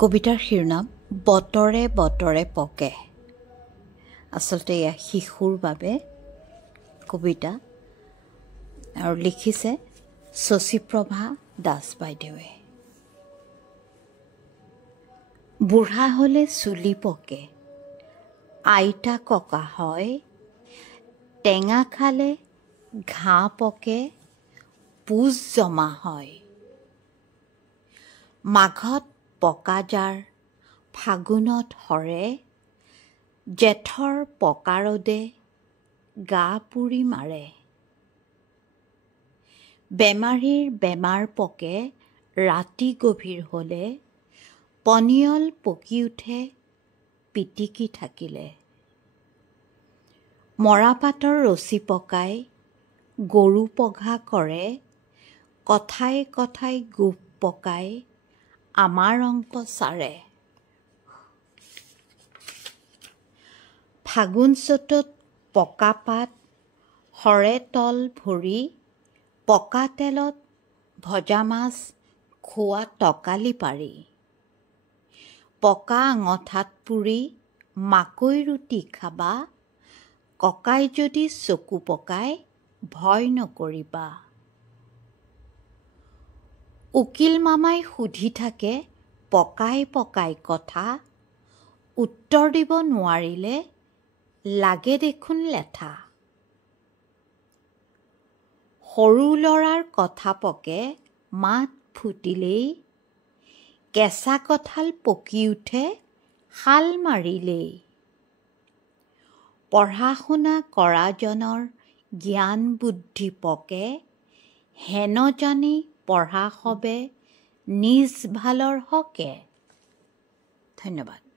কবিতাৰ শিৰোনাম বতৰে বতৰে পকে। আচলতে এয়া শিশুৰ বাবে কবিতা আৰু লিখিছে শশীপ্ৰভা দাস বাইদেৱে। বুঢ়া হ'লে চুলি পকে, আইতা ককা হয়, টেঙা খালে ঘাঁ পকে, পুজ জমা হয়। মাঘত পকা জাৰ, ফাগুনত সৰে, জেঠৰ পকা ৰ'দে গা পুৰি মাৰে। বেমাৰীৰ বেমাৰ পকে ৰাতি গভীৰ হ'লে, পনিয়ল পকি উঠে পিটিকি থাকিলে। মৰাপাতৰ ৰছী পকাই গৰু পঘা কৰে, কথাই কথাই গোপ পকাই আমাৰ অংক চাৰে। ফাগুন চ'তত পকা পাত সৰে তল ভৰি, পকা তেলত ভজা মাছ খোৱা টকালি পাৰি। পকা আঙঠাত পুৰি মাকৈ ৰুটি খাবা, ককাই যদি চকু পকাই ভয় নকৰিবা। উকিল মামাই সুধি থাকে পকাই পকাই কথা, উত্তৰ দিব নোৱাৰিলে লাগে দেখোন লেঠা। সৰু ল'ৰাৰ কথা পকে মাত ফুটিলেই, কেঁচা কঁঠাল পকি উঠে শাল মাৰিলেই। পঢ়া শুনা কৰাজনৰ জ্ঞান বুদ্ধি পকে, হেন জানি পঢ়া সবে নিজ ভালৰ হকে। ধন্যবাদ।